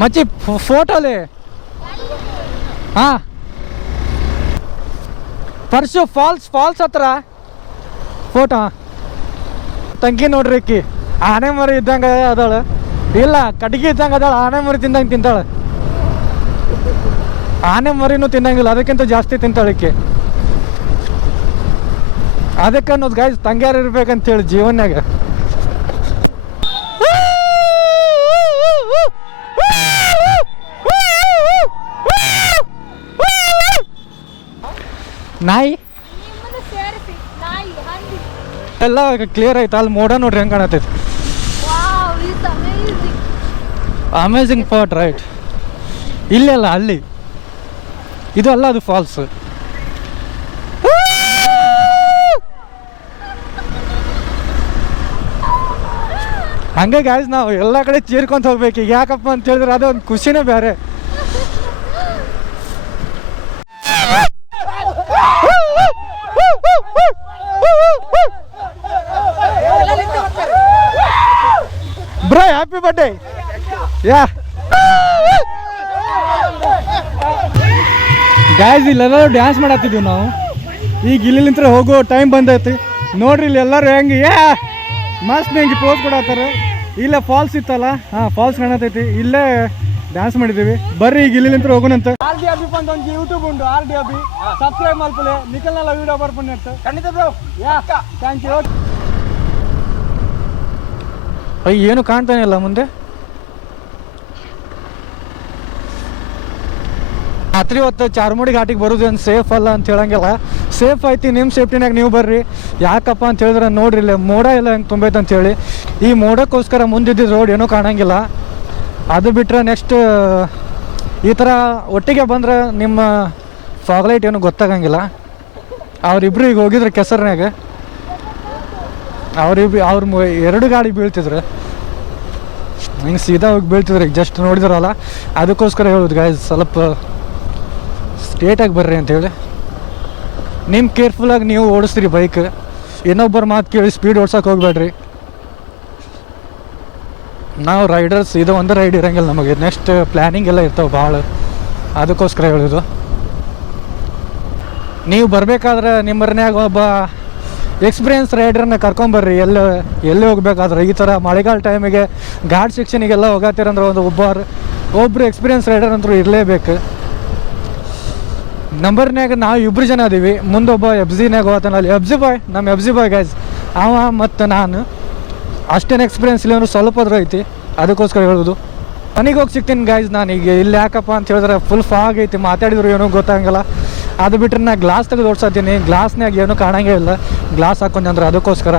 ಮಚ್ಚಿ ಫೋಟೋಲಿ ಹಾ. ಪರ್ಶು ಫಾಲ್ಸ್ ಫಾಲ್ಸ್ ಹತ್ರ. ಫೋಟೋ? ತಂಗಿ ನೋಡ್ರಿ ಅಕ್ಕಿ. ಆನೆ ಮರಿ ಇದ್ದಂಗೆ ಅದಾಳ. ಇಲ್ಲ ಕಟ್ಗಿ ಇದ್ದಂಗೆ ಅದಾಳ, ಆನೆ ಮರಿ ತಿಂದಂಗೆ ತಿಂತಾಳೆ. ಆನೆ ಮರಿನೂ ತಿನ್ನಂಗಿಲ್ಲ ಅದಕ್ಕಿಂತ ಜಾಸ್ತಿ ತಿಂತಾಳಿಕೆ ಅದಕ್ಕೆ ಅನ್ನೋದು ಗಾಯ್ಸ್ ತಂಗ್ಯಾರ ಇರ್ಬೇಕಂತೇಳಿ ಜೀವನ್ಯಾಗ. ನಾಯಿ? ಎಲ್ಲ ಕ್ಲಿಯರ್ ಆಯ್ತು. ಅಲ್ಲಿ ಮೋಡ ನೋಡ್ರಿ ಹೆಂಗೆ ಕಾಣತೈತಿ ಅಮೇಝಿಂಗ್ ಫಾಟ್ ರೈಟ್ ಇಲ್ಲೆಲ್ಲ ಅಲ್ಲಿ ಇದು ಅಲ್ಲ ಅದು ಫಾಲ್ಸ್ ಹಂಗೆ ಗಾಯ್ಸ್ ನಾವು ಎಲ್ಲ ಕಡೆ ಚೀರ್ಕೊಂತ ಹೋಗ್ಬೇಕು. ಈಗ ಯಾಕಪ್ಪ ಅಂತ ಹೇಳಿದ್ರೆ ಅದೇ ಒಂದು ಖುಷಿನೇ ಬ್ರೋ. ಯಾ. ಗಾಯ್ಸ್ ಇಲ್ಲೆಲ್ಲರೂ ಡ್ಯಾನ್ಸ್ ಮಾಡತ್ತಿದ್ವಿ ನಾವು. ಈಗ ಇಲ್ಲಿಂತ್ರ ಹೋಗೋ ಟೈಮ್ ಬಂದೈತಿ. ನೋಡ್ರಿ ಇಲ್ಲಿ ಎಲ್ಲರೂ ಹೆಂಗೆ ಯಾ. ಮಸ್ತ್ ಹೆಂಗೆ ಪೋಸ್ ಕೊಡತ್ತಾರ. ಇಲ್ಲ ಫಾಲ್ಸ್ ಇತ್ತಲ್ಲ ಹಾಂ ಫಾಲ್ಸ್ ಕಾಣತೈತಿ ಇಲ್ಲೇ ಡ್ಯಾನ್ಸ್ ಮಾಡಿದ್ದೀವಿ. ಬರ್ರಿ ಈಗ ಇಲ್ಲಿಂತ್ರ ಹೋಗೋಣಂತ. ಆರ್ ಡಿ ಅಭಿ ಬಂದ ಒಂದು ಯೂಟ್ಯೂಬ್ ಉಂಟು ಆರ್ ಡಿ ಅಬಿ ಸಬ್ಸ್ಕ್ರೈಬ್ ಮಾಡ್ಕೊಳ್ಳಿ. ನಿಖಲ್ನೆಲ್ಲ ವಿಡಿಯೋ ಅಂತ. ಖಂಡಿತ ಬ್ರೋ ಯಾ. ಥ್ಯಾಂಕ್ ಯು ಅಯ್ಯ ಏನು ಕಾಣ್ತಾನೆ ಇಲ್ಲ ಮುಂದೆ? ರಾತ್ರಿ ಹೊತ್ತು ಚಾರ್ಮುಡಿ ಘಾಟಿಗೆ ಬರೋದು ಏನು ಸೇಫ್ ಅಲ್ಲ ಅಂತ ಹೇಳಂಗಿಲ್ಲ. ಸೇಫ್ ಐತಿ ನಿಮ್ಮ ಸೇಫ್ಟಿನಾಗ ನೀವು ಬರ್ರಿ. ಯಾಕಪ್ಪ ಅಂತ ಹೇಳಿದ್ರೆ ನೋಡ್ರಿ, ಇಲ್ಲಿ ಮೋಡ ಎಲ್ಲ ಹೆಂಗೆ ತುಂಬೈತೆ ಅಂತೇಳಿ ಈ ಮೋಡಕ್ಕೋಸ್ಕರ ಮುಂದಿದ್ದ ರೋಡ್ ಏನೂ ಕಾಣಂಗಿಲ್ಲ. ಅದು ಬಿಟ್ಟರೆ ನೆಕ್ಸ್ಟ್ ಈ ಥರ ಒಟ್ಟಿಗೆ ಬಂದರೆ ನಿಮ್ಮ ಫಾಗ್ಲೈಟ್ ಏನು ಗೊತ್ತಾಗಂಗಿಲ್ಲ. ಅವರಿಬ್ರು ಈಗ ಹೋಗಿದ್ರು ಕೆಸರ್ನಾಗ ಅವ್ರಿಬ್ ಅವ್ರ ಎರಡು ಗಾಡಿ ಬೀಳ್ತಿದ್ರು. ಹಿಂಗೆ ಸೀದಾ ಹೋಗಿ ಬೀಳ್ತಿದ್ರು ಈಗ ಜಸ್ಟ್ ನೋಡಿದ್ರಲ್ಲ. ಅದಕ್ಕೋಸ್ಕರ ಹೇಳೋದು ಗಾಯ್ಸ್ ಸ್ವಲ್ಪ ಸ್ಟೇಟಾಗಿ ಬರ್ರಿ ಅಂತೇಳಿ ನಿಮ್ಮ ಕೇರ್ಫುಲ್ಲಾಗಿ ನೀವು ಓಡಿಸ್ತೀರಿ ಬೈಕ್ ಇನ್ನೊಬ್ಬರ ಮಾತು ಕೇಳಿ ಸ್ಪೀಡ್ ಓಡ್ಸೋಕೆ ಹೋಗ್ಬೇಡ್ರಿ. ನಾವು ರೈಡರ್ಸ್ ಇದು ಒಂದು ರೈಡ್ ಇರಂಗಿಲ್ಲ ನಮಗೆ. ನೆಕ್ಸ್ಟ್ ಪ್ಲ್ಯಾನಿಂಗ್ ಎಲ್ಲ ಇರ್ತಾವೆ ಭಾಳ. ಅದಕ್ಕೋಸ್ಕರ ಹೇಳೋದು. ನೀವು ಬರಬೇಕಾದ್ರೆ ನಿಮ್ಮರ್ನ್ಯಾಗ ಒಬ್ಬ ಎಕ್ಸ್ಪೀರಿಯನ್ಸ್ ರೈಡರ್ನ ಕರ್ಕೊಂಬರ್ರಿ. ಎಲ್ಲ, ಎಲ್ಲಿ ಹೋಗ್ಬೇಕಾದ್ರೆ? ಈ ಥರ ಮಳೆಗಾಲ ಟೈಮಿಗೆ ಘಾಟ್ ಸೆಕ್ಷನಿಗೆಲ್ಲ ಹೋಗತ್ತೀರಂದ್ರೆ ಒಂದು ಒಬ್ಬರು ಒಬ್ಬರು ಎಕ್ಸ್ಪೀರಿಯನ್ಸ್ ರೈಡರ್ ಅಂತೂ ಇರಲೇಬೇಕು. ನಂಬರ್ನ್ಯಾಗ ನಾವು ಇಬ್ರು ಜನ ಅದೀವಿ. ಮುಂದೊಬ್ಬ ಎಫ್ ಜಿನ್ಯಾಗ ಹೋಗ್ತಾನೆ. ಅಲ್ಲಿ ಎಬ್ಜಿ ಬಾಯ್ ನಮ್ಮ ಎಬ್ಜಿ ಬಾಯ್ ಗೈಸ್ ಅವ ಮತ್ತು ನಾನು. ಅಷ್ಟೇನು ಎಕ್ಸ್ಪೀರಿಯನ್ಸ್ ಇಲ್ಲ ಸ್ವಲ್ಪ ಅದ್ರ ಐತಿ. ಅದಕ್ಕೋಸ್ಕರ ಹೇಳೋದು ಮನೆಗೆ ಹೋಗಿ ಸಿಗ್ತೀನಿ ಗಾಯ್ಸ್ ನಾನು. ಈಗ ಇಲ್ಲಿ ಯಾಕಪ್ಪ ಅಂತ ಹೇಳಿದ್ರೆ ಫುಲ್ ಫಾಗ್ ಐತಿ. ಮಾತಾಡಿದ್ರು ಏನೂ ಗೊತ್ತಾಗಲ್ಲ ಅದು ಬಿಟ್ಟರೆ ನಾ ಗ್ಲಾಸ್ ತೆಗೆದು ಓಡಿಸ್ತೀನಿ. ಗ್ಲಾಸ್ನಾಗ ಏನೂ ಕಾಣಂಗೇ ಇಲ್ಲ. ಗ್ಲಾಸ್ ಹಾಕೊಂಡು ಅಂದ್ರೆ ಅದಕ್ಕೋಸ್ಕರ.